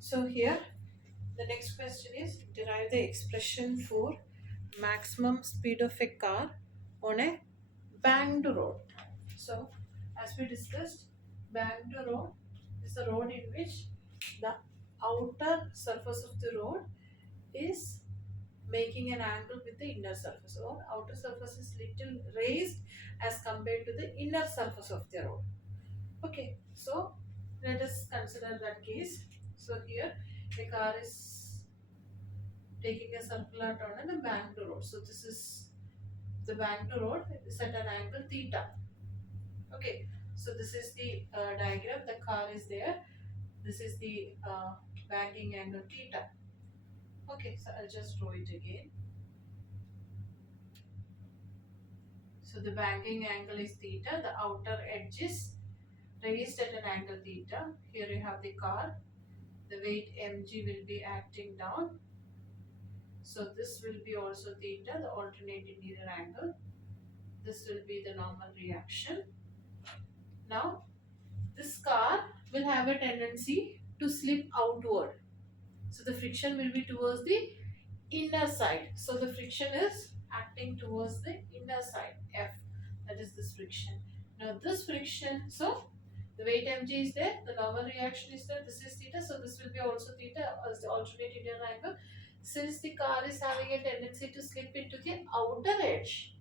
So here the next question is derive the expression for maximum speed of a car on a banked road. So as we discussed, banked road is a road in which the outer surface of the road is making an angle with the inner surface, or outer surface is little raised as compared to the inner surface of the road. Okay, so let us consider that case. So here the car is taking a circular turn on a banked road. So this is the banked road is at an angle theta. Okay, so this is the diagram. The car is there. This is the banking angle theta. Okay, so I'll just draw it again. So the banking angle is theta. The outer edge is raised at an angle theta. Here you have the car. The weight mg will be acting down. So this will be also theta, the alternate interior angle. This will be the normal reaction. Now this car will have a tendency to slip outward. So the friction will be towards the inner side. So the friction is acting towards the inner side, F. That is this friction. Now this friction, so the weight mg is there, the normal reaction is there, this is theta, so this will be also theta as the alternate interior angle. Since the car is having a tendency to slip into the outer edge,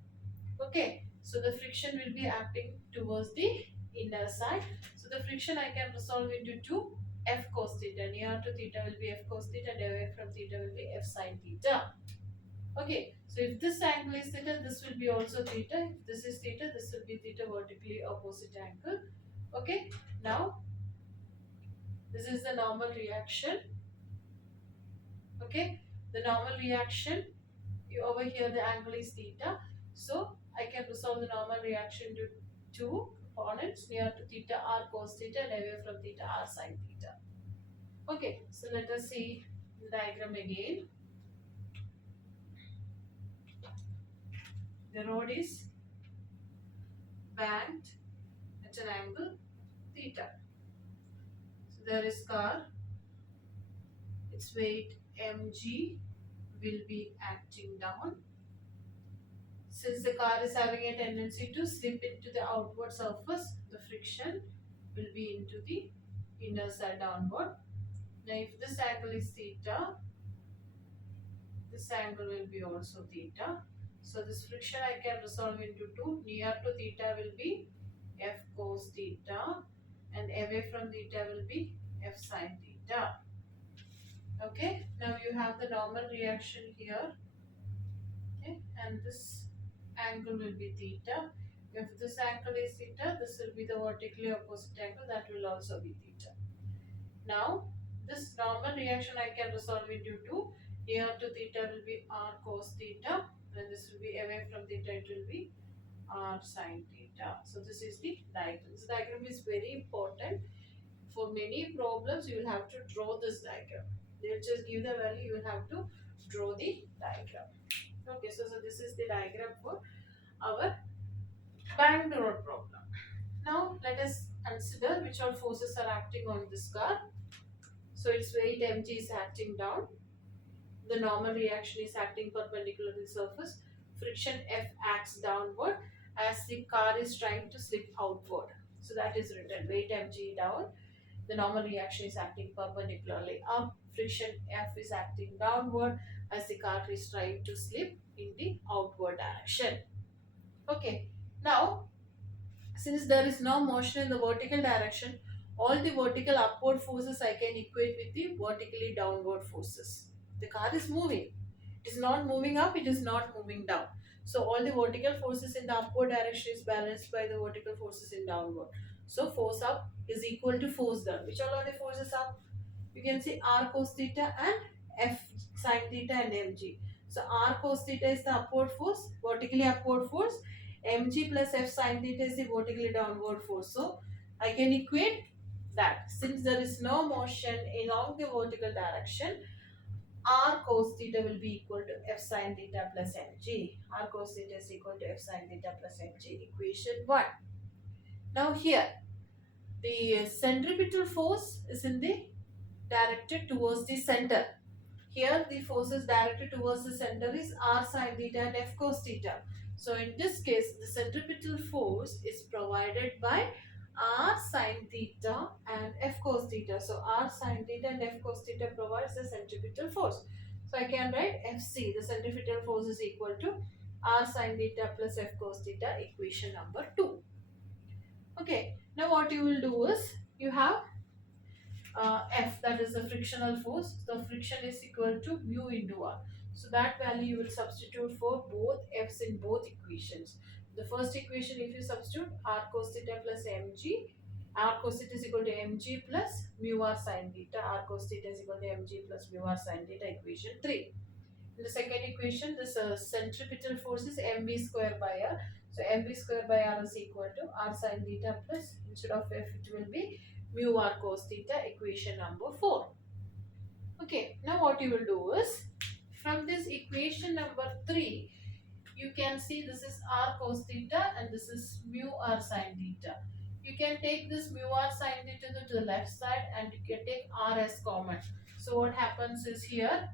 okay, so the friction will be acting towards the inner side. So the friction I can resolve into two, f cos theta. Near to theta will be f cos theta and away from theta will be f sin theta. Okay, so if this angle is theta, this will be also theta. If this is theta, this will be theta, vertically opposite angle. Okay, now this is the normal reaction. Okay, the normal reaction, over here the angle is theta. So I can resolve the normal reaction to two components, near to theta r cos theta and away from theta r sin theta. Okay, so let us see the diagram again. The road is banked at an angle theta. So there is car, its weight mg will be acting down. Since the car is having a tendency to slip into the outward surface, the friction will be into the inner side downward. Now if this angle is theta, this angle will be also theta. So this friction I can resolve into two. Near to theta will be f cos theta and away from theta will be f sin theta. Okay, now you have the normal reaction here. Okay, and this angle will be theta. If this angle is theta, this will be the vertically opposite angle, that will also be theta. Now this normal reaction I can resolve into two. Here to theta will be r cos theta, and this will be away from theta, it will be r sin theta. So this is the diagram. This diagram is very important. For many problems you will have to draw this diagram. They'll just give the value, you will have to draw the diagram. Okay, so this is the diagram for our banked road problem. Now let us consider which all forces are acting on this car. So its weight mg is acting down. The normal reaction is acting perpendicular to the surface. Friction F acts downward as the car is trying to slip outward. So that is written, weight mg down. The normal reaction is acting perpendicularly up. Friction F is acting downward as the car is trying to slip in the outward direction. Okay, now since there is no motion in the vertical direction, all the vertical upward forces I can equate with the vertically downward forces. The car is moving. It is not moving up, it is not moving down. So all the vertical forces in the upward direction is balanced by the vertical forces in downward. So force up is equal to force down. Which all are the forces up? You can see r cos theta and f sin theta and mg. So r cos theta is the upward force, vertically upward force. Mg plus f sin theta is the vertically downward force. So I can equate that. Since there is no motion along the vertical direction, r cos theta will be equal to f sin theta plus mg. R cos theta is equal to f sin theta plus mg. Equation 1. Now here, the centripetal force is in the directed towards the center. Here the forces directed towards the center is r sine theta and f cos theta. So in this case, the centripetal force is provided by r sine theta and f cos theta. So r sine theta and f cos theta provides the centripetal force. So I can write Fc, the centripetal force, is equal to r sine theta plus f cos theta, equation number 2. Okay, now what you will do is, you have F, that is the frictional force. The friction is equal to mu into R. So that value you will substitute for both F's in both equations. The first equation, if you substitute R cos theta plus mg, R cos theta is equal to mg plus mu R sin theta. R cos theta is equal to mg plus mu R sin theta, equation 3. In the second equation, this centripetal force is mv square by R. So mv square by R is equal to R sin theta plus, instead of F it will be mu R cos theta, equation number 4. Okay, now what you will do is, from this equation number 3, you can see this is R cos theta and this is mu R sin theta. You can take this mu R sin theta to the left side and you can take R as common. So what happens is, here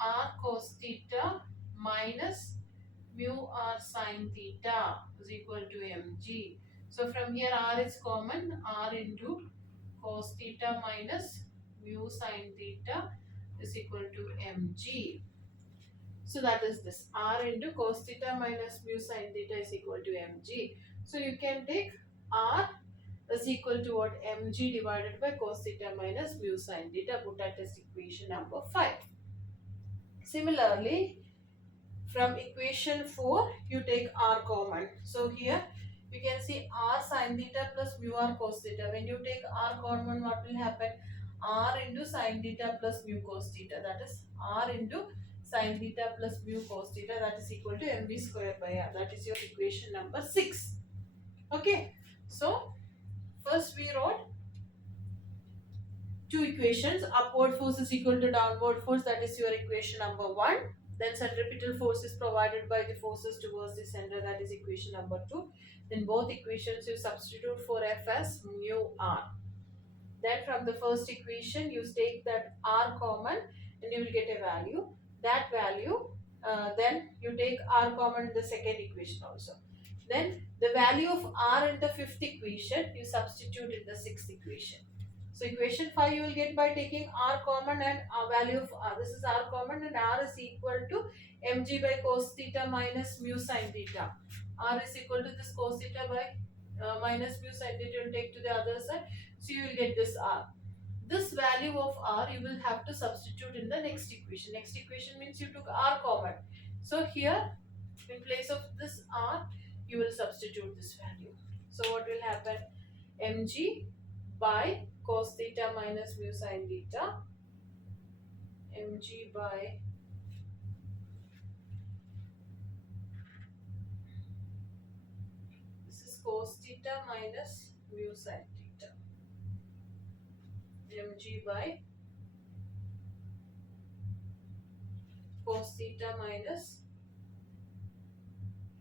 R cos theta minus mu R sin theta is equal to mg. So from here R is common, R into cos theta minus mu sin theta is equal to mg. So that is this, R into cos theta minus mu sin theta is equal to mg. So you can take R is equal to what, mg divided by cos theta minus mu sin theta, put that as equation number 5. Similarly, from equation 4, you take R common. So here you can see R sin theta plus mu R cos theta. When you take R common, what will happen? R into sin theta plus mu cos theta. That is R into sin theta plus mu cos theta. That is equal to mv square by R. That is your equation number 6. Okay. So first we wrote two equations. Upward force is equal to downward force. That is your equation number 1. Then centripetal force is provided by the forces towards the center. That is equation number 2. Then both equations you substitute for F as mu R. Then from the first equation you take that R common and you will get a value. That value, then you take R common in the second equation also. Then the value of R in the fifth equation you substitute in the sixth equation. So equation 5 you will get by taking R common and value of R. This is R common and R is equal to mg by cos theta minus mu sin theta. R is equal to this cos theta by minus mu sin theta, you will take to the other side. So you will get this R. This value of R you will have to substitute in the next equation. Next equation means you took R common. So here in place of this R you will substitute this value. So what will happen? Mg by cos theta minus mu sin theta, mg by this is cos theta minus mu sin theta, mg by cos theta minus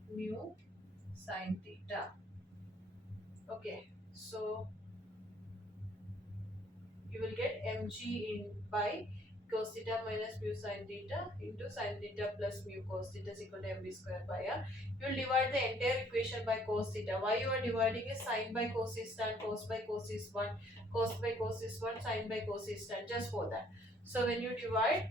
mu sin theta. Okay, so you will get mg in by cos theta minus mu sin theta into sin theta plus mu cos theta is equal to mv square by R. You will divide the entire equation by cos theta. Why you are dividing is sin by cos is tan, cos by cos is 1, cos by cos is 1, sin by cos is tan, just for that. So when you divide,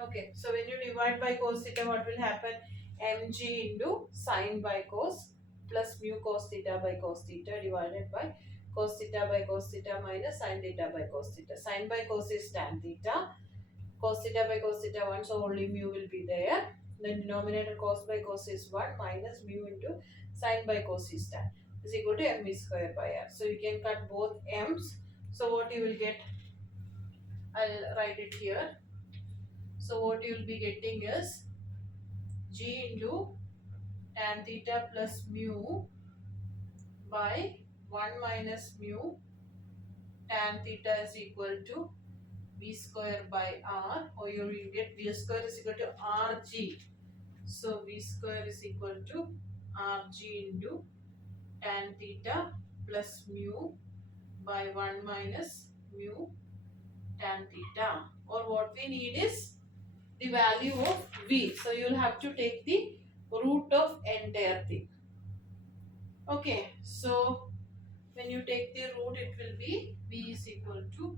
okay, so when you divide by cos theta, what will happen? Mg into sin by cos plus mu cos theta by cos theta divided by cos theta by cos theta minus sin theta by cos theta. Sin by cos is tan theta, cos theta by cos theta 1, so only mu will be there. Then denominator cos by cos is 1 minus mu into sin by cos is tan is equal to mv square by R. So you can cut both m's. So what you will get, I'll write it here. So what you will be getting is g into tan theta plus mu by 1 minus mu tan theta is equal to v square by r, or you will get v square is equal to rg. So v square is equal to rg into tan theta plus mu by 1 minus mu tan theta, or what we need is the value of v. So you will have to take the root of entire thing. Okay, so when you take the root, it will be v is equal to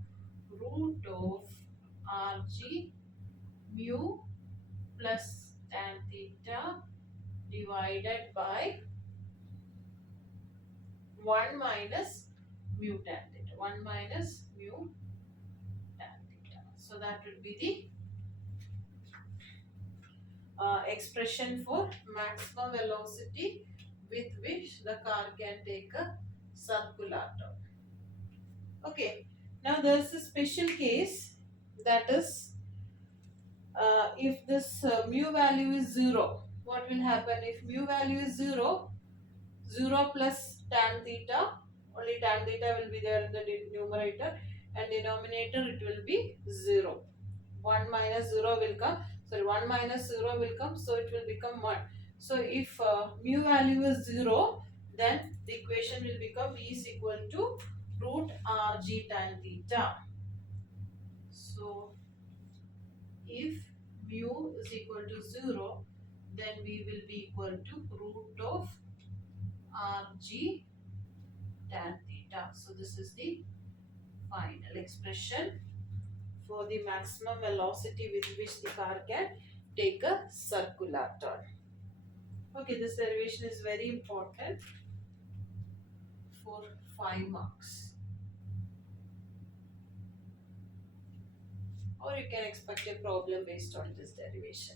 root of rg mu plus tan theta divided by 1 minus mu tan theta. 1 minus mu tan theta. So that will be the expression for maximum velocity with which the car can take a circular turn. Okay, now there is a special case, that is if this mu value is 0, what will happen if mu value is 0? 0 plus tan theta, only tan theta will be there in the numerator, and denominator it will be 0. 1 minus 0 will come, sorry, 1 minus 0 will come, so it will become 1. So if mu value is 0, then the equation will become v is equal to root rg tan theta. So if mu is equal to 0, then v will be equal to root of rg tan theta. So this is the final expression for the maximum velocity with which the car can take a circular turn. Okay, this derivation is very important for 5 marks. Or you can expect a problem based on this derivation.